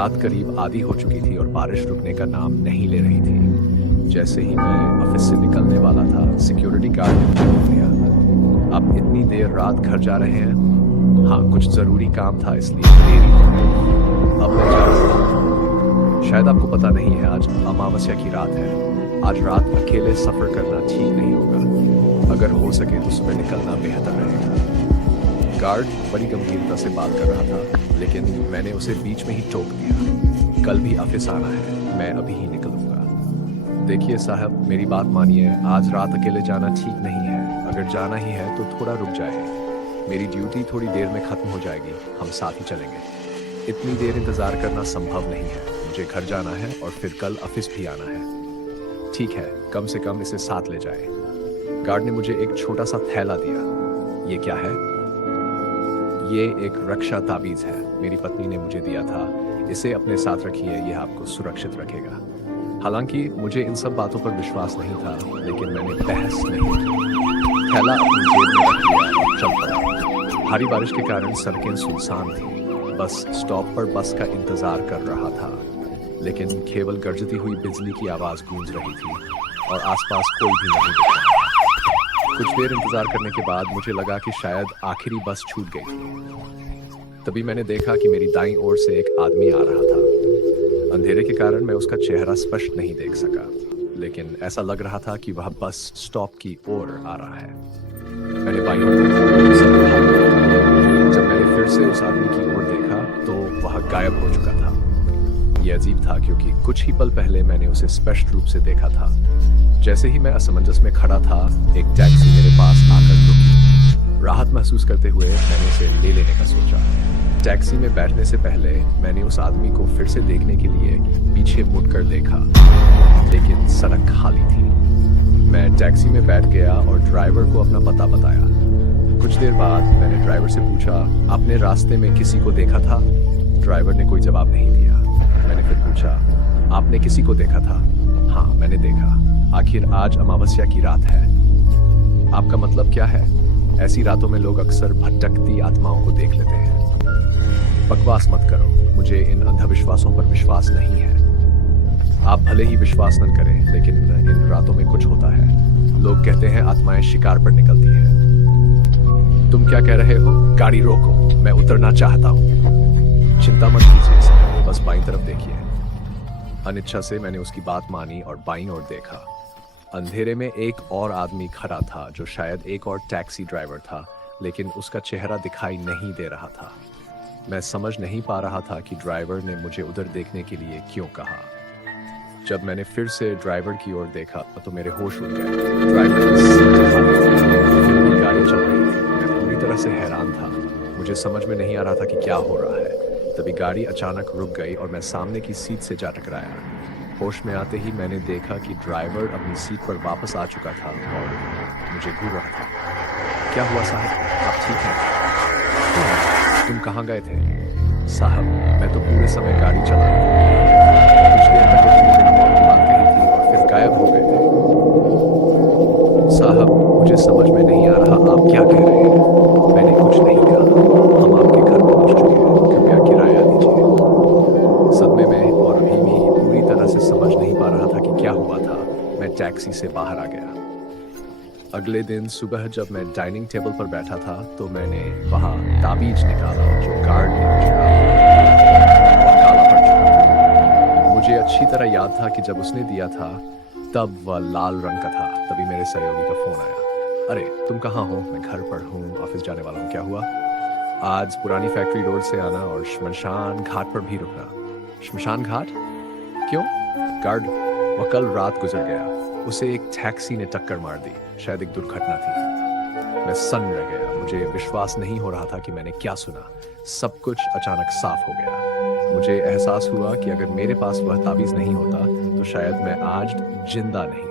रात करीब आधी हो चुकी थी और बारिश रुकने का नाम नहीं ले रही थी। जैसे ही मैं ऑफिस से निकलने वाला था, सिक्योरिटी गार्ड ने मुझे रोक दिया। आप इतनी देर रात घर जा रहे हैं? हाँ, कुछ ज़रूरी काम था इसलिए देरी हो गई। अब मैं जा रहा हूँ। शायद आपको पता नहीं है, आज अमावस्या की रात है। आज रात अकेले सफ़र करना ठीक नहीं होगा। अगर हो सके तो सुबह निकलना बेहतर रहेगा। गार्ड बड़ी गंभीरता से बात कर रहा था, लेकिन मैंने उसे बीच में ही टोक दिया। कल भी ऑफिस आना है, मैं अभी ही निकलूंगा। देखिए साहब, मेरी बात मानिए, आज रात अकेले जाना ठीक नहीं है। अगर जाना ही है तो थोड़ा रुक जाए। मेरी ड्यूटी थोड़ी देर में खत्म हो जाएगी, हम साथ ही चलेंगे। इतनी देर इंतजार करना संभव नहीं है। मुझे घर जाना है और फिर कल ऑफिस भी आना है। ठीक है, कम से कम इसे साथ ले जाए। गार्ड ने मुझे एक छोटा सा थैला दिया। ये क्या है? ये एक रक्षा ताबीज है, मेरी पत्नी ने मुझे दिया था। इसे अपने साथ रखिए, यह आपको सुरक्षित रखेगा। हालांकि मुझे इन सब बातों पर विश्वास नहीं था, लेकिन मैंने बहस नहीं की। थैला अपनी जेब में रख लिया और चल पड़ा। भारी बारिश के कारण सड़कें सुनसान थी। बस स्टॉप पर बस का इंतजार कर रहा था, लेकिन केवल गरजती हुई बिजली की आवाज़ गूंज रही थी और आसपास कोई भी नहीं दिखा। कुछ देर इंतजार करने के बाद मुझे लगा कि शायद आखिरी बस छूट गई थी। तभी मैंने देखा कि मेरी दाईं ओर से एक आदमी आ रहा था। अंधेरे के कारण मैं उसका चेहरा स्पष्ट नहीं देख सका, लेकिन ऐसा लग रहा था कि वह बस स्टॉप की ओर आ रहा है। मैंने बाईं ओर देखा। जब मैंने फिर से उस आदमी की ओर देखा तो वह गायब हो चुका था। यह अजीब था, क्योंकि कुछ ही पल पहले मैंने उसे स्पष्ट रूप से देखा था। जैसे ही मैं असमंजस में खड़ा था, एक टैक्सी मेरे पास आकर रुकी। राहत महसूस करते हुए मैंने उसे ले लेने का सोचा। टैक्सी में बैठने से पहले मैंने उस आदमी को फिर से देखने के लिए पीछे मुड़कर देखा, लेकिन सड़क खाली थी। मैं टैक्सी में बैठ गया और ड्राइवर को अपना पता बताया। कुछ देर बाद मैंने ड्राइवर से पूछा, आपने रास्ते में किसी को देखा था? ड्राइवर ने कोई जवाब नहीं दिया। मैंने फिर पूछा, आपने किसी को देखा था? हाँ, मैंने देखा। आखिर आज अमावस्या की रात है। आपका मतलब क्या है? ऐसी रातों में लोग अक्सर भटकती आत्माओं को देख लेते हैं। बकवास मत करो, मुझे इन अंधविश्वासों पर विश्वास नहीं है। आप भले ही विश्वास न करें, लेकिन इन रातों में कुछ होता है। लोग कहते हैं आत्माएं शिकार पर निकलती हैं। तुम क्या कह रहे हो? गाड़ी रोको, मैं उतरना चाहता हूँ। चिंता मत कीजिए सर, बस बाईं तरफ देखिए। अनिच्छा से मैंने उसकी बात मानी और बाईं ओर देखा। अंधेरे में एक और आदमी खड़ा था, जो शायद एक और टैक्सी ड्राइवर था, लेकिन उसका चेहरा दिखाई नहीं दे रहा था। मैं समझ नहीं पा रहा था कि ड्राइवर ने मुझे उधर देखने के लिए क्यों कहा। जब मैंने फिर से ड्राइवर की ओर देखा तो मेरे होश उड़ गए। ड्राइवर की सीट खाली थी, फिर भी गाड़ी चल रही थी। मैं पूरी तरह से हैरान था। मुझे समझ में नहीं आ रहा था कि क्या हो रहा है। तभी गाड़ी अचानक रुक गई और मैं सामने की सीट से जा टकराया। होश में आते ही मैंने देखा कि ड्राइवर अपनी सीट पर वापस आ चुका था और मुझे घूर रहा था। क्या हुआ साहब, आप ठीक हैं? तुम कहाँ गए थे? साहब, मैं तो पूरे समय गाड़ी चला रहा था। कुछ देर पहले तुमने मेरी मौत की बात कही थी और फिर गायब हो गए थे। साहब, मुझे समझ में नहीं आ रहा आप क्या कह रहे हैं। मैंने कुछ नहीं कहा। हम आपके घर पहुंच चुके हैं, कृपया किराया दीजिए। सदमे में और अभी भी पूरी तरह से समझ नहीं पा रहा था कि क्या हुआ था, मैं टैक्सी से बाहर आ गया। अगले दिन सुबह जब मैं डाइनिंग टेबल पर बैठा था तो मैंने वहाँ ताबीज निकाला जो गार्ड ने मुझे और काला पड़ चुका था। मुझे अच्छी तरह याद था कि जब उसने दिया था तब वह लाल रंग का था। तभी मेरे सहयोगी का फोन आया। अरे तुम कहाँ हो? मैं घर पर हूँ, ऑफिस जाने वाला हूँ। क्या हुआ? आज पुरानी फैक्ट्री रोड से आना और श्मशान घाट पर भी रुकना। श्मशान घाट? क्यों? गार्ड, वह कल रात गुजर गया। उसे एक टैक्सी ने टक्कर मार दी। शायद एक दुर्घटना थी। मैं सन्न रह गया। मुझे विश्वास नहीं हो रहा था कि मैंने क्या सुना। सब कुछ अचानक साफ हो गया। मुझे एहसास हुआ कि अगर मेरे पास वह ताबीज नहीं होता तो शायद मैं आज जिंदा नहीं